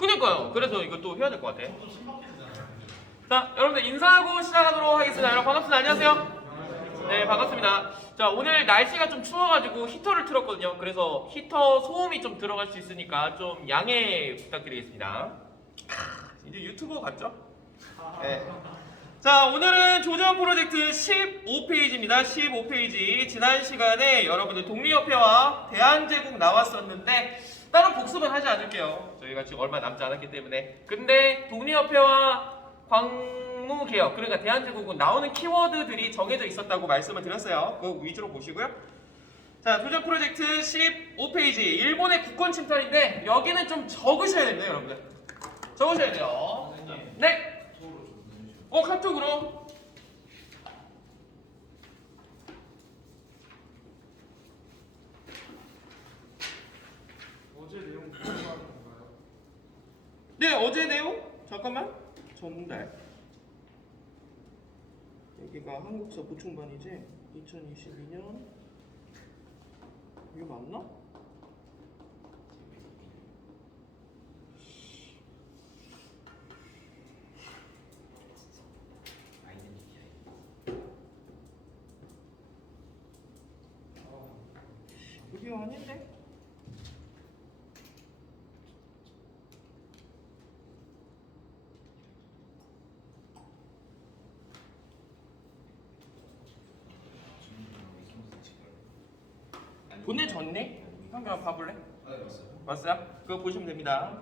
그니까요. 그래서 이것도 해야 될 것 같아. 자, 여러분들 인사하고 시작하도록 하겠습니다. 여러분 반갑습니다. 안녕하세요. 네, 반갑습니다. 자, 오늘 날씨가 좀 추워가지고 히터를 틀었거든요. 그래서 히터 소음이 좀 들어갈 수 있으니까 좀 양해 부탁드리겠습니다. 이제 유튜버 같죠? 네. 자, 오늘은 조정 프로젝트 15페이지입니다. 15페이지. 지난 시간에 여러분들 독립협회와 대한제국 나왔었는데 따로 복습은 하지 않을게요. 저희가 지금 얼마 남지 않았기 때문에. 근데 독립협회와 광무개혁, 그러니까 대한제국은 나오는 키워드들이 정해져 있었다고 말씀을 드렸어요. 그거 위주로 보시고요. 자, 조정 프로젝트 15페이지. 일본의 국권 침탈인데 여기는 좀 적으셔야 됩니다, 여러분들. 적으셔야 돼요. 네. 카톡으로. 어제 내용 공부하는 건가요? 네, 어제 내용? 잠깐만. 전달. 여기가 한국사 보충반이지? 2022년. 이게 맞나? 이게 아닌데? 보내줬네? 한번 봐볼래? 왔어요? 그거 보시면 됩니다.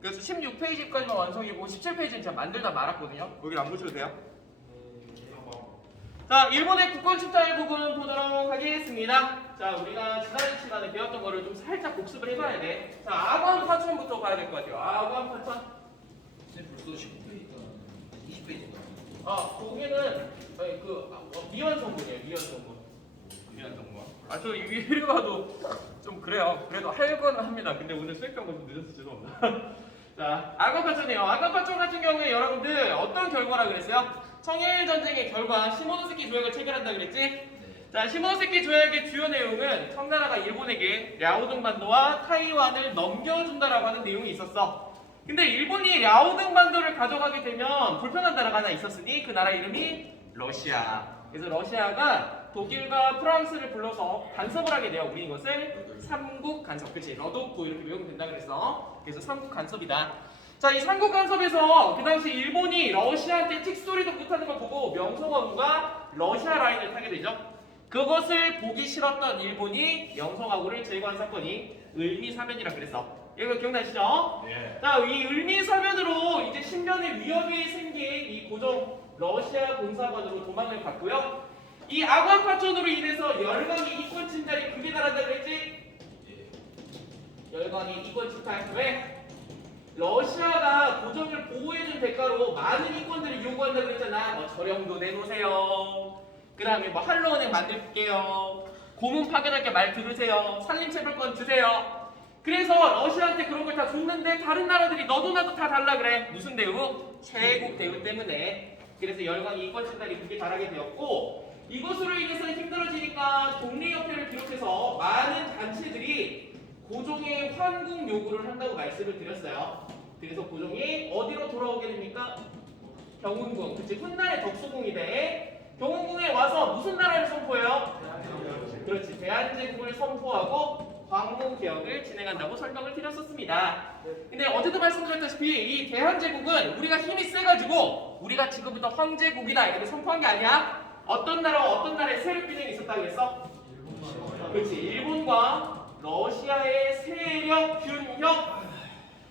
그래서 16페이지까지만 완성이고 17페이지는 제가 만들다 말았거든요. 여기 안 보셔도 돼요. 자, 일본의 국권 침탈 부분 보도록 하겠습니다. 자, 우리가 지난 시간에 배웠던 거를 좀 살짝 복습을 해봐야 돼. 자, 아관 파천부터 봐야 될 것 같아요. 아관 파천. 벌써 19페이지가 20페이지가 거기는 미완 성분이에요. 미완 성분. 저 위로 가도 좀 그래요. 그래도 할 거는 합니다. 근데 오늘 수익병가 좀 늦어서 죄송합니다. 자, 아관 파천이에요. 아관 파천 같은 경우에 여러분들 어떤 결과라 그랬어요? 청일 전쟁의 결과 시모노세키 조약을 체결한다 그랬지? 자, 시모노세키 조약의 주요 내용은 청나라가 일본에게 랴오둥반도와 타이완을 넘겨준다라고 하는 내용이 있었어. 근데 일본이 랴오둥반도를 가져가게 되면 불편한 나라가 하나 있었으니 그 나라 이름이 러시아. 그래서 러시아가 독일과 프랑스를 불러서 간섭을 하게 돼요. 우리 이것을 삼국 간섭, 그치? 러도프 이렇게 외우면 된다 그랬어. 그래서 삼국 간섭이다. 자, 이 삼국 간섭에서 그 당시 일본이 러시아한테 찍소리도 못하는 걸 보고 명성황후가 러시아 라인을 타게 되죠. 그것을 보기 싫었던 일본이 명성황후를 제거한 사건이 을미사변이라 그랬어. 이거 기억나시죠? 네. 자, 이 을미사변으로 이제 신변의 위협이 생긴 이 고종 러시아 공사관으로 도망을 갔고요. 이 아관 파천으로 인해서 열강이 이권 침탈이 크게 달한다 그랬지? 열강이 이권 침탈. 왜? 러시아가 고종을 보호해준 대가로 많은 이권들을 요구한다 그랬잖아. 뭐 저령도 내놓으세요. 그 다음에 뭐 한로은행 만들게요. 고문 파견할게 말 들으세요. 산림체불권 주세요. 그래서 러시아한테 그런 걸 다 줬는데 다른 나라들이 너도 나도 다 달라 그래. 무슨 대우? 제국 대우 때문에. 그래서 열강이 이권 침탈이 그게 달하게 되었고, 이것으로 인해서 힘들어지니까 독립협회를 비롯해서 많은 단체들이 고종의 환궁 요구를 한다고 말씀을 드렸어요. 그래서 고종이 어디로 돌아오게 됩니까? 경운궁, 그치? 훗날의 덕수궁이 돼. 경운궁에 와서 무슨 나라를 선포해요? 그렇지, 대한제국을 선포하고 광무개혁을 진행한다고 설명을 드렸었습니다. 근데 어제도 말씀드렸다시피 이 대한제국은 우리가 힘이 세가지고 우리가 지금부터 황제국이다 이렇게 선포한 게 아니야. 어떤 나라와 어떤 나라의 세력 균형이 있었다고 했어? 그렇지, 일본과 러시아의 세력 균형.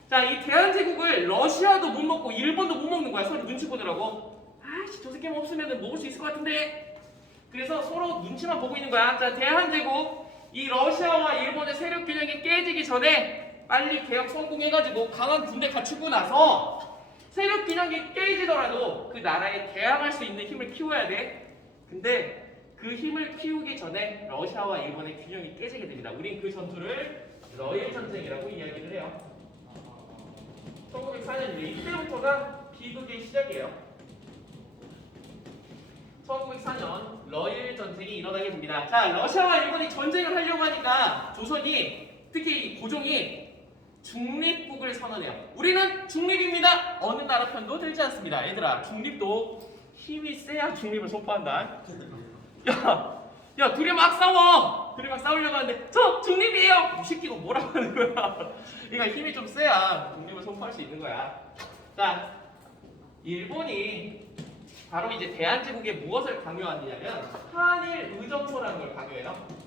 자, 이 대한제국을 러시아도 못 먹고 일본도 못 먹는 거야. 서로 눈치 보더라고. 아이씨, 저 새끼만 없으면 먹을 수 있을 것 같은데. 그래서 서로 눈치만 보고 있는 거야. 자, 대한제국 이 러시아와 일본의 세력 균형이 깨지기 전에 빨리 개혁 성공해가지고 강한 군대 갖추고 나서 세력 균형이 깨지더라도 그 나라에 대항할 수 있는 힘을 키워야 돼. 근데 그 힘을 키우기 전에 러시아와 일본의 균형이 깨지게 됩니다. 우린 그 전투를 러일 전쟁이라고 이야기를 해요. 1904년인데 이때부터가 비극의 시작이에요. 1904년 러일 전쟁이 일어나게 됩니다. 자, 러시아와 일본이 전쟁을 하려고 하니까 조선이, 특히 고종이 중립국을 선언해요. 우리는 중립입니다. 어느 나라 편도 들지 않습니다. 얘들아, 중립도 힘이 세야 중립을 선포한다. 야, 둘이 막 싸워. 둘이 막 싸우려고 하는데 저 중립이에요. 이 새끼가 뭐라고 하는 거야. 그러니까 힘이 좀 세야 중립을 선포할 수 있는 거야. 자, 일본이 바로 이제 대한제국에 무엇을 강요하느냐면 한일 의정서라는 걸 강요해요.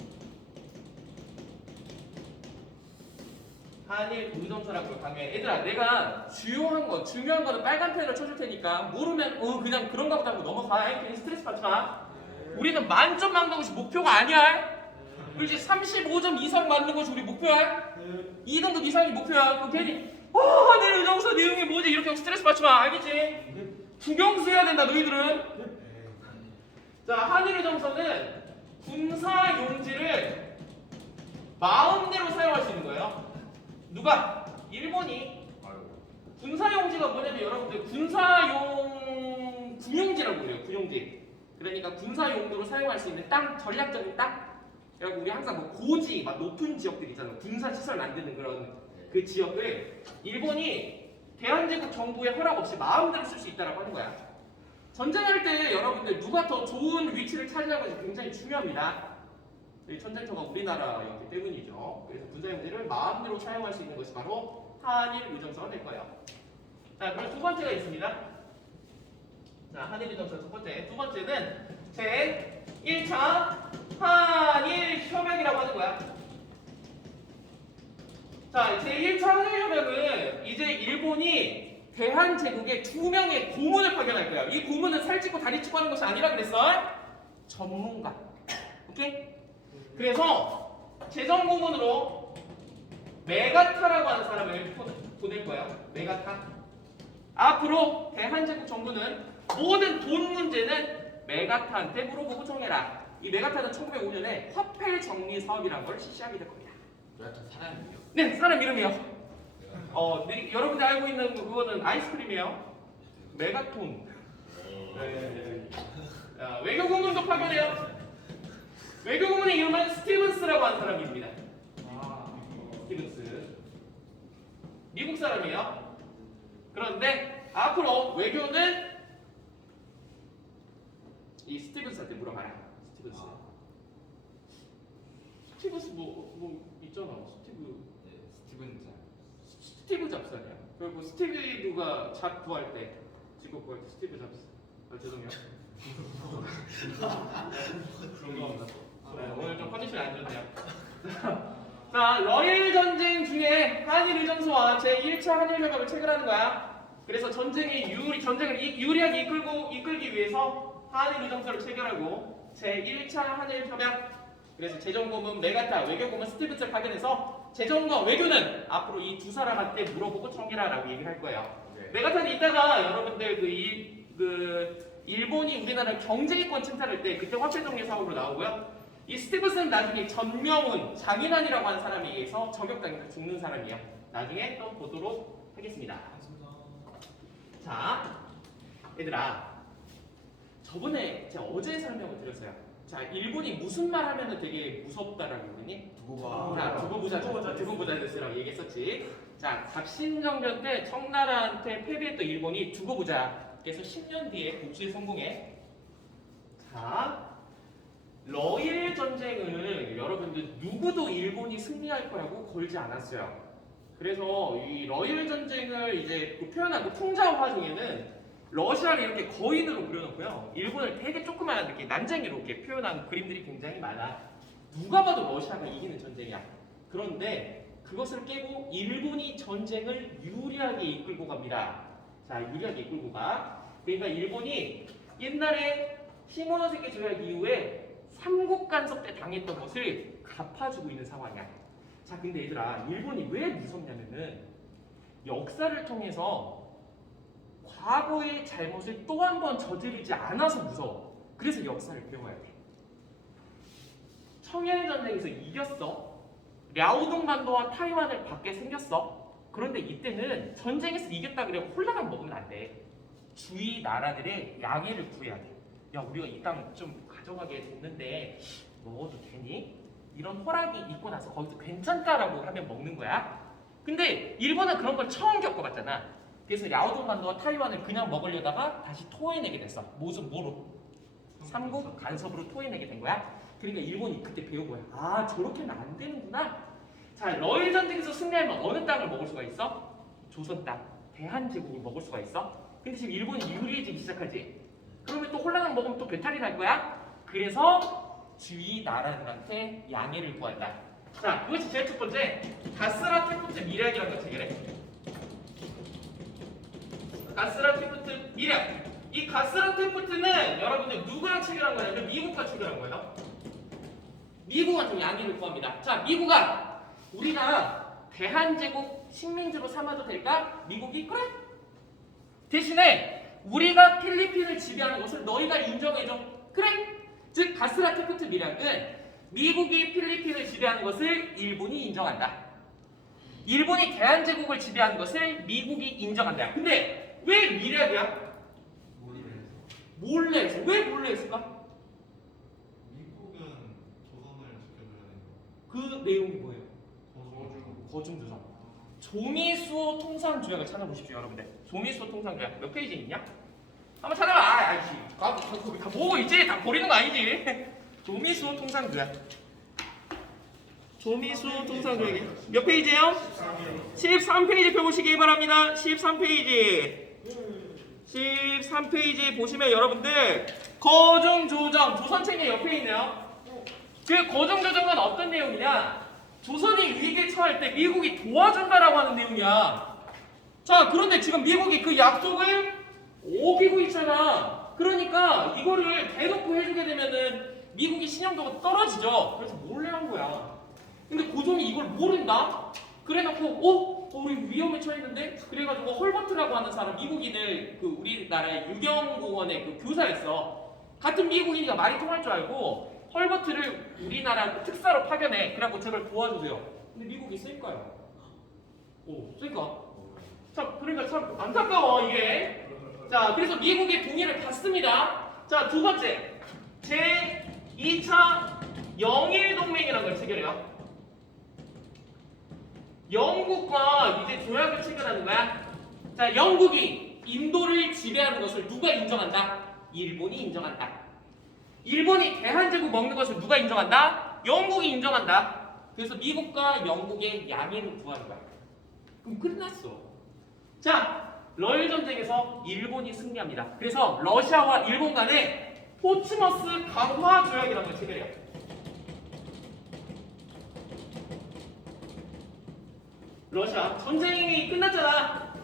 한일 의정서라는 걸 강요해. 얘들아, 내가 중요한 거는 빨간 펜으로 쳐줄 테니까 모르면 그냥 그런가 보다 하고 넘어가. 괜히 스트레스 받지 마. 우리는 만점 맞는 것이 목표가 아니야. 그렇지, 35점 이상 맞는 것이 우리 목표야. 2등급 이상이 목표야. 그 괜히 한일 의정서 내용이 뭐지 이렇게 하고 스트레스 받지 마. 알겠지? 국영수 해야 된다 너희들은. 자, 한일 의정서는 군사 용지를 마음대로 사용할 수 있는 거예요. 누가? 일본이. 군사용지가 뭐냐면 여러분들 군사용 군용지라고 그래요. 군용지. 그러니까 군사용도로 사용할 수 있는 땅, 전략적인 땅. 그리고 우리 항상 뭐 고지, 막 높은 지역들 있잖아. 군사 시설 만드는 그런 그 지역을 일본이 대한제국 정부의 허락 없이 마음대로 쓸 수 있다라고 하는 거야. 전쟁할 때 여러분들 누가 더 좋은 위치를 차지하는지 굉장히 중요합니다. 이 전쟁터가 우리나라였기 때문이죠. 그래서 군사용지를 마음대로 사용할 수 있는 것이 바로 한일 의정서가 될 거예요. 자, 그럼 두 번째가 있습니다. 자, 한일 의정서 두 번째. 두 번째는 제 1차 한일 협약이라고 하는 거야. 자, 제 1차 한일 협약은 이제 일본이 대한제국에 2명의 고문을 파견할 거야. 이 고문은 살찌고 다리 찌고 하는 것이 아니라 그랬어. 전문가. 오케이? 그래서 재정고문으로 메가타라고 하는 사람을 보낼 거예요. 메가타. 앞으로 대한제국 정부는 모든 돈 문제는 메가타한테 물어보고 정해라. 이 메가타는 1905년에 화폐 정리 사업이라는 걸 실시하게 될 겁니다. 메가타 사람이요? 네, 사람 이름이요. 네, 여러분들 알고 있는 그거는 아이스크림이에요. 메가톤. 네. 자, 외교고문도 파견해요. 외교고문의 이름은 스티븐스라고 하는 사람입니다. 스티븐스. 미국 사람이에요. 그런데 앞으로 외교는 이 스티븐스한테 물어봐라. 스티븐스 뭐 있잖아. 스티브 잡스 아니야. 그리고 스티브가 잡 구할 때 직업 구할 때 스티브 잡스. 죄송해요. 그런 거 없나? 네, 오늘 좀 컨디션이 안 좋네요. 자, 러일 전쟁 중에 한일 의정서와 제 1차 한일 협약을 체결하는 거야. 그래서 전쟁을 유리하게 이끌기 위해서 한일 의정서를 체결하고 제 1차 한일 협약. 그래서 재정고문 메가타, 외교고문 스티븐스를 파견해서 재정과 외교는 앞으로 이 두 사람한테 물어보고 청해라라고 얘기를 할 거예요. 네. 메가타는 이따가 여러분들 일본이 우리나라 경제권 침탈할 때 그때 화폐 정리 사업으로 나오고요. 이 스티븐스는 나중에 전명훈, 장인환이라고 하는 사람에 의해서 저격당해서 죽는 사람이에요. 나중에 또 보도록 하겠습니다. 자, 얘들아, 저번에 제가 어제 설명을 드렸어요. 자, 일본이 무슨 말 하면은 되게 무섭다라고 그러니? 두고 보자 됐으라고 얘기했었지. 자, 갑신정변 때 청나라한테 패배했던 일본이 두고 보자. 그래서 10년 뒤에 복수에 성공해. 자, 러일 전쟁을 여러분들 누구도 일본이 승리할 거라고 걸지 않았어요. 그래서 이 러일 전쟁을 이제 표현한 그 풍자화 중에는 러시아를 이렇게 거인으로 그려놓고요. 일본을 되게 조그마한 이렇게 난쟁이로 이렇게 표현한 그림들이 굉장히 많아. 누가 봐도 러시아가 이기는 전쟁이야. 그런데 그것을 깨고 일본이 전쟁을 유리하게 이끌고 갑니다. 자, 유리하게 이끌고 가. 그러니까 일본이 옛날에 시모노세키 조약 이후에 삼국 간섭 때 당했던 것을 갚아주고 있는 상황이야. 자, 근데 얘들아, 일본이 왜 무섭냐면은 역사를 통해서 과거의 잘못을 또 한 번 저지르지 않아서 무서워. 그래서 역사를 배워야 돼. 청일 전쟁에서 이겼어. 랴오동반도와 타이완을 받게 생겼어. 그런데 이때는 전쟁에서 이겼다 그래 홀라당 먹으면 안 돼. 주위 나라들의 양해를 구해야 돼. 야, 우리가 이 땅 좀 가져가게 됐는데 먹어도 되니? 이런 허락이 있고 나서 거기서 괜찮다라고 하면 먹는 거야. 근데 일본은 그런 걸 처음 겪어봤잖아. 그래서 야오동반도와 타이완을 그냥 먹으려다가 다시 토해내게 됐어. 뭐로? 삼국 간섭으로 토해내게 된 거야. 그러니까 일본이 그때 배운 거야. 아, 저렇게는 안 되는구나. 자, 러일 전쟁에서 승리하면 어느 땅을 먹을 수가 있어? 조선 땅, 대한제국을 먹을 수가 있어. 근데 지금 일본이 유리해지기 시작하지. 그러면 또 홀라당 먹으면 또 배탈이 날 거야. 그래서 주위 나라들한테 양해를 구한다. 자, 그것이 제일 첫 번째 가스라테프트 미략이라는 걸 체결해. 가스라테프트 미략. 이 가스라테프트는 여러분들 누구랑 체결한 거냐면 미국과 체결한 거예요. 미국한테 양해를 구합니다. 자, 미국아, 우리가 대한제국 식민지로 삼아도 될까? 미국이 그래. 대신에 우리가 필리핀을 지배하는 것을 너희가 인정해줘. 그래. 즉 가스라테프트 미략은 미국이 필리핀을 지배하는 것을 일본이 인정한다. 일본이 대한제국을 지배하는 것을 미국이 인정한다. 근데 왜 미략이야? 몰래 했어. 왜 몰래 했을까? 미국은 조선을 지켜줘야 되는 그 내용이 뭐예요? 거주. 거중조선. 조미수호 통상조약을 찾아보십시오, 여러분들. 조미수호 통상조약 몇 페이지 있냐? 한번 찾아봐. 아이씨, 다 보고 있지? 다 버리는 거 아니지? 조미수호 통상조약. 조미수호 통상조약이 몇 페이지예요? 13페이지 펴보시기 바랍니다. 13페이지. 13페이지 보시면 여러분들 거중조정, 조선책의 옆에 있네요. 그 거중조정은 어떤 내용이냐? 조선이 위기에 처할 때 미국이 도와준다라고 하는 내용이야. 자, 그런데 지금 미국이 그 약속을 어기고 있잖아. 그러니까 이거를 대놓고 해주게 되면은 미국이 신용도가 떨어지죠. 그래서 몰래 한 거야. 근데 고종이 이걸 모른다? 그래놓고 우리 위험에 처했는데? 그래가지고 헐버트라고 하는 사람, 미국인을 그 우리나라의 유경공원의 그 교사였어. 같은 미국인이가 말이 통할 줄 알고 헐버트를 우리나라 특사로 파견해. 그래갖고 제발 도와주세요. 근데 미국이 쓸까요? 쓸까? 참, 그러니까 참 안타까워 이게. 자, 그래서 미국의 동의를 받습니다. 자, 두 번째, 제2차 영일동맹이라는 걸 체결해요. 영국과 이제 조약을 체결하는 거야. 자, 영국이 인도를 지배하는 것을 누가 인정한다? 일본이 인정한다. 일본이 대한제국 먹는 것을 누가 인정한다? 영국이 인정한다. 그래서 미국과 영국의 양해를 구하는 거야. 그럼 끝났어. 자, 러일 전쟁에서 일본이 승리합니다. 그래서 러시아와 일본 간에 포츠머스 강화 조약이라는 걸 체결해요. 러시아 전쟁이 끝났잖아.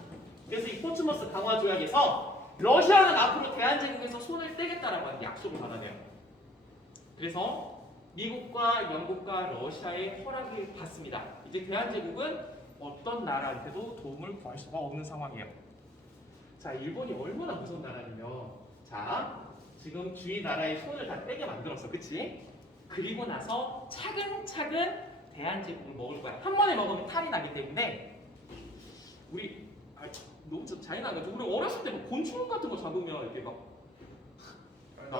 그래서 이 포츠머스 강화 조약에서 러시아는 앞으로 대한제국에서 손을 떼겠다라고 하는 약속을 받아내요. 그래서 미국과 영국과 러시아의 허락을 받습니다. 이제 대한제국은 어떤 나라한테도 도움을 구할 수가 없는 상황이에요. 자, 일본이 얼마나 무서운 나라냐면, 자, 지금 주위 나라의 손을 다 떼게 만들었어, 그치? 그리고 나서 차근차근 대한제국을 먹을 거야. 한 번에 먹으면 탈이 나기 때문에 우리 너무 잔인하가지고 우리 어렸을 때 뭐 곤충 같은 거 잡으면 이렇게 막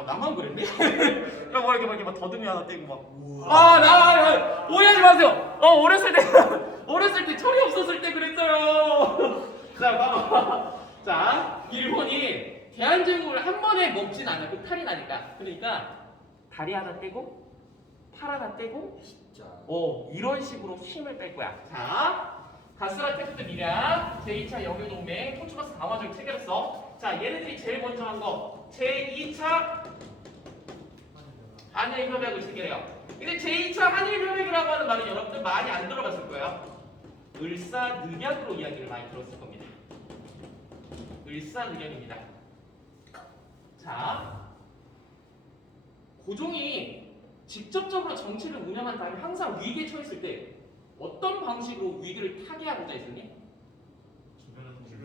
나만 그랬네? 뭐 이렇게 막 더듬이 하나 떼고 막 오해하지 마세요. 어렸을 때 철이 없었을 때 그랬어요. 자, 봐봐. 자, 일본이 대한제국을 한 번에 먹진 않아. 그 탈이 나니까. 그러니까 다리 하나 떼고 팔 하나 떼고 이런 식으로 힘을 뺄 거야. 자, 가스라테프트 미략, 제2차 영유동맹, 포츠머스 강화조약 체결했어. 자, 얘네들이 제일 먼저 한 거 제2차 한일협약을 체결해요. 근데 제2차 한일협약이라고 하는 말은 여러분들 많이 안 들어봤을 거예요. 을사늑약으로 이야기를 많이 들었을 겁니다. 을사늑약입니다. 자, 고종이 직접적으로 정치를 운영한다면 항상 위기에 처했을 때 어떤 방식으로 위기를 타개하고자 했었니?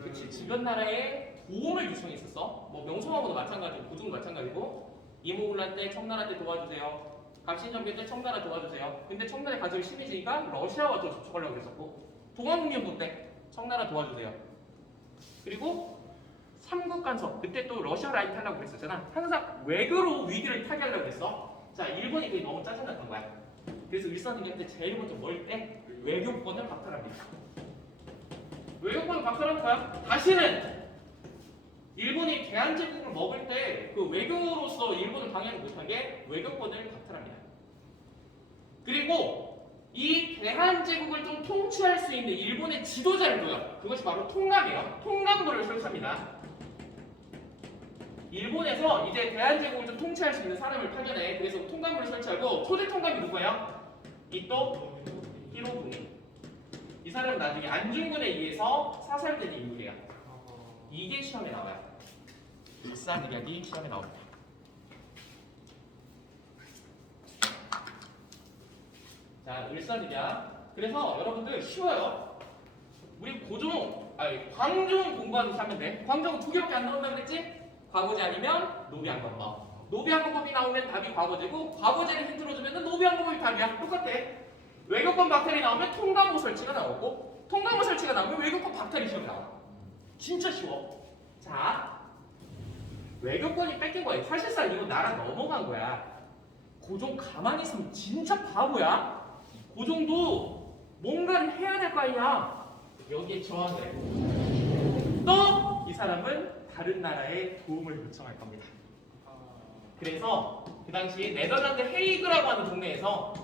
그치, 주변 나라에 도움을 요청했었어. 뭐 명성황후도 마찬가지고 고종도 마찬가지고 이모군란 때 청나라 때 도와주세요. 갑신정변 때 청나라 도와주세요. 근데 청나라의 가족이 심해지니까 러시아와 더 접촉하려고 그랬었고 동학국연합 때 청나라 도와주세요. 그리고 삼국간섭 그때 또 러시아 라인 타려고 그랬었잖아. 항상 외교로 위기를 타개하려고 그랬어. 자, 일본이 그게 너무 짜증났던 거야. 그래서 일산응협 때 제일 먼저 뭘 때? 외교권을 박탈합니다. 박살난 거야. 다시는 일본이 대한제국을 먹을 때 그 외교로서 일본을 방해를 못하게 외교권을 박탈합니다. 그리고 이 대한제국을 좀 통치할 수 있는 일본의 지도자를 둬요. 그것이 바로 통감이에요. 통감부를 설치합니다. 일본에서 이제 대한제국을 좀 통치할 수 있는 사람을 파견해. 그래서 통감부를 설치하고 초대 통감이 누구예요? 이또 히로부미. 이 사람은 나중에 안중근에 의해서 사살된 인물이에요. 이게 시험에 나와요. 일사늑약이 시험에 나옵니다. 자, 일사늑약. 그래서 여러분들 쉬워요. 우리 광종 공부하듯이 하면 돼. 광종은 두 개밖에 안 나온다고 그랬지? 과거제 아니면 노비항법법. 노비항법법이 나오면 답이 과거제고, 과거제를 힌트로 주면 노비항법법이 답이야. 똑같아. 외교권 박탈이 나오면 통감부 설치가 나오고, 통감부 설치가 나오면 외교권 박탈이 시험에 나와. 진짜 쉬워. 자, 외교권이 뺏긴 거야. 사실상 이거 나라 넘어간 거야. 고종 가만히 있으면 진짜 바보야. 고종도 뭔가를 해야 될 거 아니야. 여기에 저항을. 또 이 사람은 다른 나라에 도움을 요청할 겁니다. 그래서 그 당시 네덜란드 헤이그라고 하는 동네에서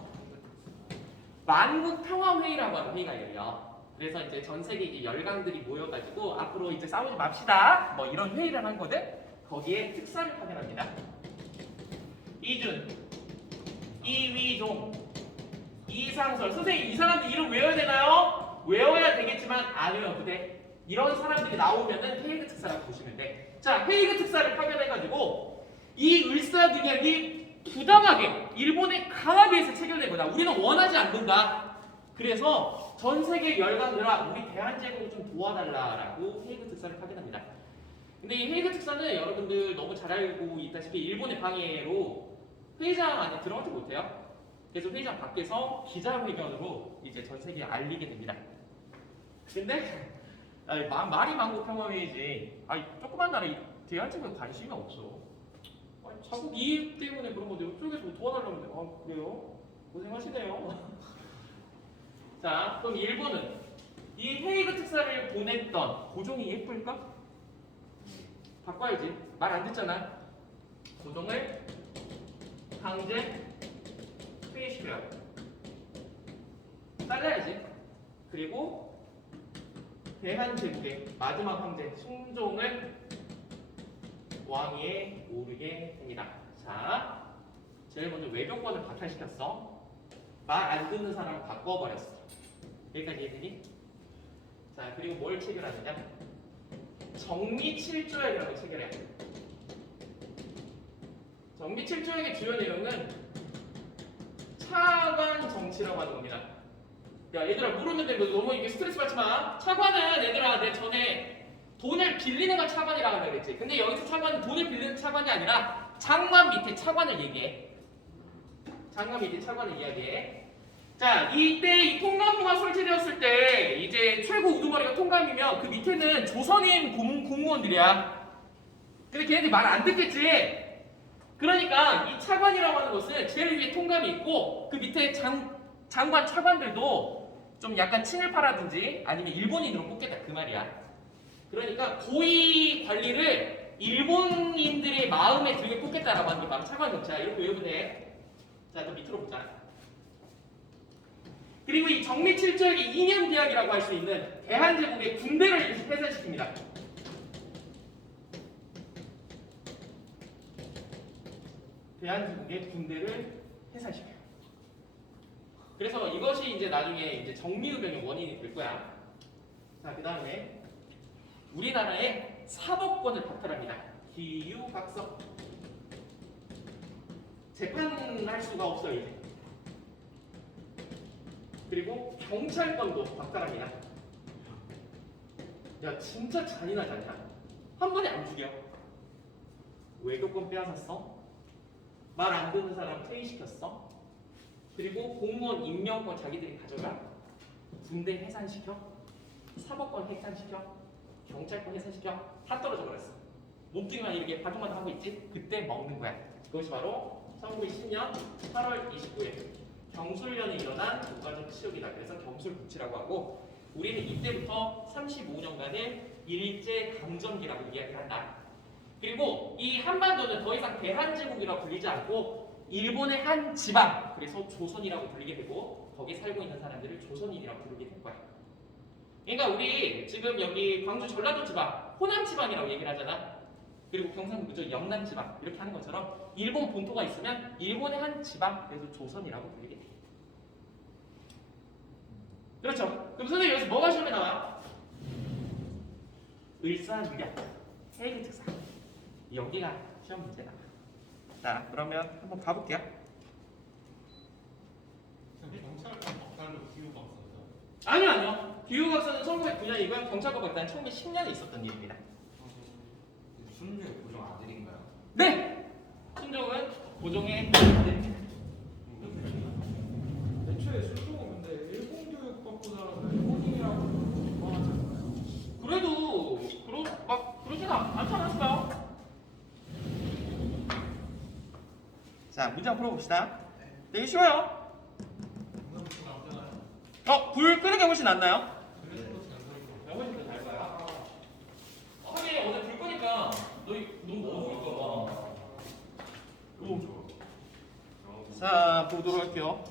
만국 평화회의라고 하는 회의가 열려. 그래서 이제 전 세계 이제 열강들이 모여가지고 앞으로 이제 싸우지 맙시다. 뭐 이런 회의를 한 거든. 거기에 특사를 파견합니다. 이준, 이위종, 이상설. 선생님 이 사람들 이름 외워야 되나요? 외워야 되겠지만 안 외워도 돼. 이런 사람들이 나오면은 헤이그 특사라고 보시면 돼. 자, 헤이그 특사를 파견해가지고 이 을사늑약이 부당하게 일본의 강압에 의해서 체결된 거다. 우리는 원하지 않는다. 그래서 전 세계 열강들아 우리 대한제국을 좀 도와달라라고 헤이그 특사를 파견합니다. 근데 이 헤이그 특사는 여러분들 너무 잘 알고 있다시피 일본의 방해로 회의장 안에 들어가지 못해요. 그래서 회의장 밖에서 기자회견으로 이제 전 세계에 알리게 됩니다. 근데 말이 만국 평화회의지. 조그만 나라에 대한제국에 관심이 없어. 자국 이익 때문에 그런 건데 이쪽에서 도와달라고 하는데 그래요? 고생하시네요. 자, 그럼 일본은 이 헤이그 특사를 보냈던 고종이 예쁠까? 바꿔야지. 말 안 듣잖아. 고종을 강제 퇴위시켜요. 잘라야지. 그리고 대한제국의 마지막 황제 숭종을 왕위에 오르게 됩니다. 자, 제일 먼저 외교권을 박탈시켰어. 말 안 듣는 사람을 바꿔버렸어. 여기까지 이해되니? 자, 그리고 뭘 체결하느냐? 정리칠조약이라고 체결해. 정리칠조약의 주요 내용은 차관 정치라고 하는 겁니다. 야, 얘들아 물었는데 너 너무 이게 스트레스 받지 마. 차관은 얘들아 내 전에 돈을 빌리는 걸 차관이라고 그랬지. 근데 여기서 차관은 돈을 빌리는 차관이 아니라 장관 밑에 차관을 얘기해. 장관 밑에 차관을 이야기해. 자, 이때 이 통감부가 설치되었을 때 이제 최고 우두머리가 통감이면 그 밑에는 조선인 공무원들이야. 근데 걔네들이 말 안 듣겠지. 그러니까 이 차관이라고 하는 것은 제일 위에 통감이 있고 그 밑에 장관 차관들도 좀 약간 친일파라든지 아니면 일본인으로 뽑겠다 그 말이야. 그러니까 고위 관리를 일본인들의 마음에 들게 뽑겠다라고 하는 게 바로 차관 정치야. 이렇게 외우면 돼. 자, 또 밑으로 보자. 그리고 이 정리칠조약의 이념대학이라고 할 수 있는 대한제국의 군대를 해산시킵니다. 대한제국의 군대를 해산시켜요. 그래서 이것이 이제 나중에 이제 정리의병의 원인이 될 거야. 자, 그 다음에 우리나라의 사법권을 박탈합니다. 기유각석. 재판할 수가 없어요 이제. 그리고 경찰권도 박탈합니다. 야, 진짜 잔인하지 않냐? 한 번에 안 죽여. 외교권 빼앗았어. 말 안 듣는 사람 퇴위시켰어. 그리고 공무원 임명권 자기들이 가져가. 군대 해산시켜. 사법권 해산시켜. 경찰권 해산시켜. 다 떨어져 버렸어. 몸뚱이만 이렇게 바둥바둥 하고 있지? 그때 먹는 거야. 그것이 바로 1920년 8월 29일 경술련에 일어난 국가적 치욕이다. 그래서 경술부치라고 하고 우리는 이때부터 35년간의 일제 강점기라고 이야기를 한다. 그리고 이 한반도는 더 이상 대한제국이라고 불리지 않고 일본의 한 지방, 그래서 조선이라고 불리게 되고 거기에 살고 있는 사람들을 조선인이라고 부르게 된 거야. 그러니까 우리 지금 여기 광주 전라도 지방, 호남 지방이라고 얘기를 하잖아. 그리고 경상북도 영남 지방 이렇게 하는 것처럼 일본 본토가 있으면 일본의 한 지방, 그래서 조선이라고 불리게 돼. 그렇죠. 그럼 선생님 여기서 뭐가 시험에 나와? 을사늑약, 헤이그 특사. 여기가 시험 문제다. 자, 그러면 한번 가볼게요. 경찰관 박탈로 기후박사죠. 아니요. 기후각서는 1909년이고요. 경찰과 박사는 1910년에 있었던 일입니다. 순주의 고정 아들인가요? 네! 순종은 고종의 아들입니다. 애초에 순종은 근데 일본 교육 받고 자라서 일본인이라고 하지 않나요? 그래도 그러진 않지 않았을까요? 자, 문제 한번 풀어봅시다. 되게 쉬워요. 그건 남잖아요. 불 끄는 게 훨씬 낫나요? 그래서 잔소리 훨씬 더 잘 봐요. 하긴 오늘 불 끄니까 너무 어두울까 봐. 자, 보도록 할게요.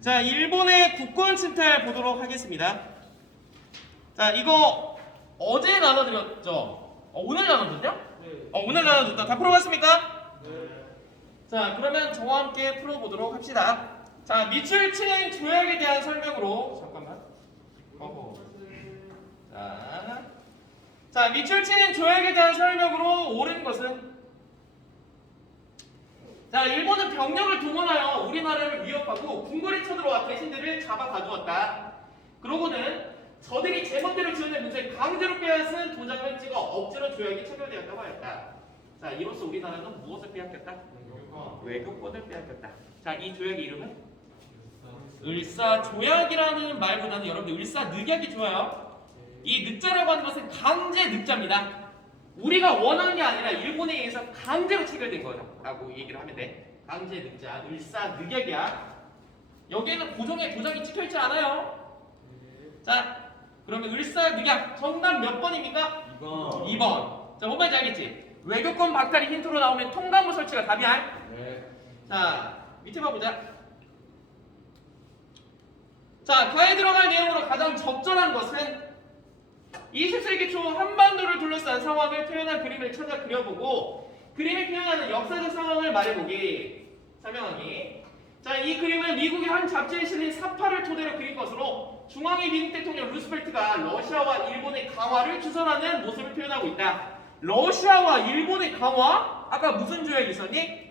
자, 일본의 국권 침탈 보도록 하겠습니다. 자, 이거 어제 나눠드렸죠? 오늘 나눠줬냐? 네. 오늘 나눠줬다. 다 풀어봤습니까? 네. 자, 그러면 저와 함께 풀어보도록 합시다. 자, 미출칭 조약에 대한 설명으로 잠깐만. 자, 미출칭 조약에 대한 설명으로 옳은 것은 자, 일본은 병력을 동원하여 우리나라를 위협하고 궁궐에 쳐들어와 대신들을 잡아 가두었다. 그러고는 저들이 제멋대로 지어낸 문서에 강제로 빼앗은 도장을 찍어 억지로 조약이 체결되었다고 하였다. 자, 이로써 우리나라는 무엇을 빼앗겼다? 외교권을 빼앗겼다. 자, 이 조약의 이름은 을사조약이라는 말보다는 여러분들 을사늑약이 좋아요. 이 늑자라고 하는 것은 강제 늑자입니다. 우리가 원한 게 아니라 일본에 의해서 강제로 체결된 거라고 얘기를 하면 돼. 강제 늑자, 을사늑약이야. 여기에는 고종의 도장이 찍혀있지 않아요. 자, 그러면 을사늑약 정답 몇 번입니까? 2번. 2번. 자, 뭔 말인지 알겠지? 외교권 박탈이 힌트로 나오면 통감부 설치가 답이야. 네. 자, 밑에 봐보자. 자, 가에 들어갈 내용으로 가장 적절한 것은 20세기 초 한반도를 둘러싼 상황을 표현한 그림을 찾아 그려보고 그림이 표현하는 역사적 상황을 말해보기, 설명하기. 자, 이 그림은 미국의 한 잡지에 실린 사파를 토대로 그린 것으로 중앙의 미국 대통령 루스벨트가 러시아와 일본의 강화를 주선하는 모습을 표현하고 있다. 러시아와 일본의 강화? 아까 무슨 조약이 있었니?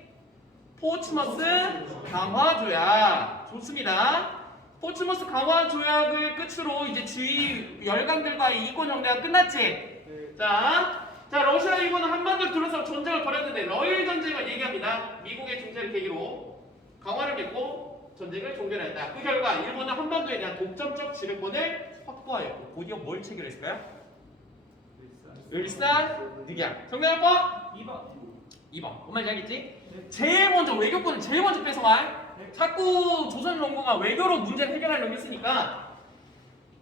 포츠머스 강화 조약. 좋습니다. 포츠머스 강화 조약을 끝으로 이제 지휘 열강들과의 이권 형대가 끝났지. 네. 자, 러시아 일본은 한반도를 둘러싸고 전쟁을 벌였는데 러일 전쟁을 얘기합니다. 미국의 중재를 계기로 강화를 맺고 전쟁을 종결했다. 그 결과 일본은 한반도에 대한 독점적 지배권을 확보하였고 곧이어 뭘 체결했을까요? 을사늑약. 정답 몇 번? 2번. 뭔 말인지 알겠지? 제일 먼저 외교권을 제일 먼저 뺏어가. 자꾸 조선정부가 외교로 문제를 해결하려고 했으니까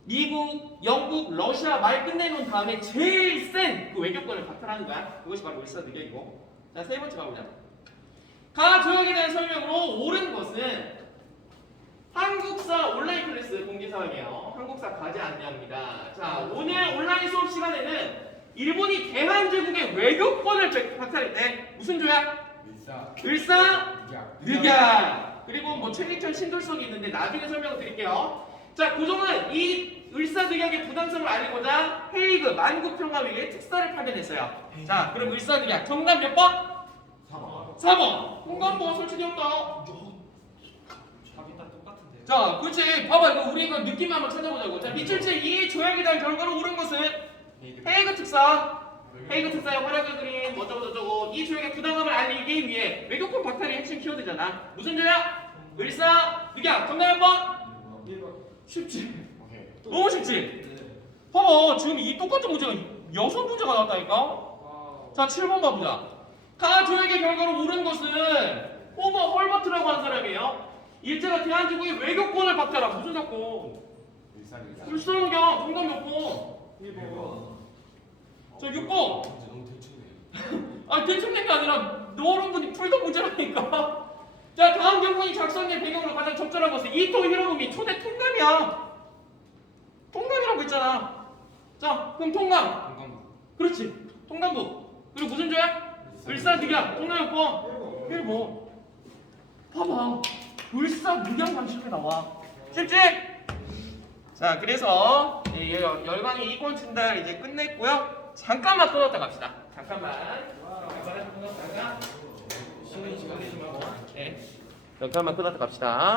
미국, 영국, 러시아 말 끝내놓은 다음에 제일 센 그 외교권을 박탈하는 거야. 그것이 바로 을사늑약이고. 자, 세 번째 가보자. 가 조약에 대한 설명으로 옳은 것은 한국사 온라인 클래스 공지사항이에요. 한국사 과제 안내합니다. 자, 오늘 온라인 수업 시간에는 일본이 대한제국의 외교권을 박탈했대. 무슨 조약? 을사늑약. 그리고 뭐 최기철 신돌성이 있는데 나중에 설명을 드릴게요. 자, 고종은 이 을사늑약의 부당성을 알리고자 헤이그 만국평화위에 특사를 파견했어요. 자, 그럼 을사늑약 정답 몇 번? 4번. 공감도 솔직히 없다. 답이 다 똑같은데. 자, 그렇지. 봐봐, 이거 우리 이거 느낌 한번 찾아보자고. 자, 미칠제 이 조약에 대한 결과로 옳은 것은 헤이그 특사. 헤이그 특사의 활약을 그린 어쩌고저쩌고 이 조약의 부당함을 알리기 위해 외교권 박탈이 핵심 키워드잖아. 무슨 조약? 을사늑약. 정답 몇 번? 1번. 쉽지. 너무 쉽지. 봐봐, 지금 이 똑같은 문제가 6문제가 나왔다니까. 자, 7번 봐보자. 가 조약의 결과로 옳은 것은 호머 헐버트라고 한 사람이에요. 일제가 대한민국의 외교권을 박탈하. 무슨 사건? 불쌍경 정답 몇 번? 1번. 자 6번. 너무 대충해요. 아 대충 낸게 아니라 여러분이 풀던 문제라니까. 자 다음 경문이 작성된 배경으로 가장 적절한 것은 이토 히로부미 초대 통감이야. 통감이라고 했잖아. 자 그럼 통감. 공감. 그렇지. 통감부. 그리고 무슨 조야? 을사늑양. 통감 몇 번? 1번. 봐봐. 을사늑양 방식으로 나와. 쉽지? 자 그래서 열강의 이권 침달 이제 끝냈고요. 잠깐만 끊었다 갑시다. 잠깐만 끊었다가 쉬는 시간 내지 말고. 네. 잠깐만 끊었다 갑시다.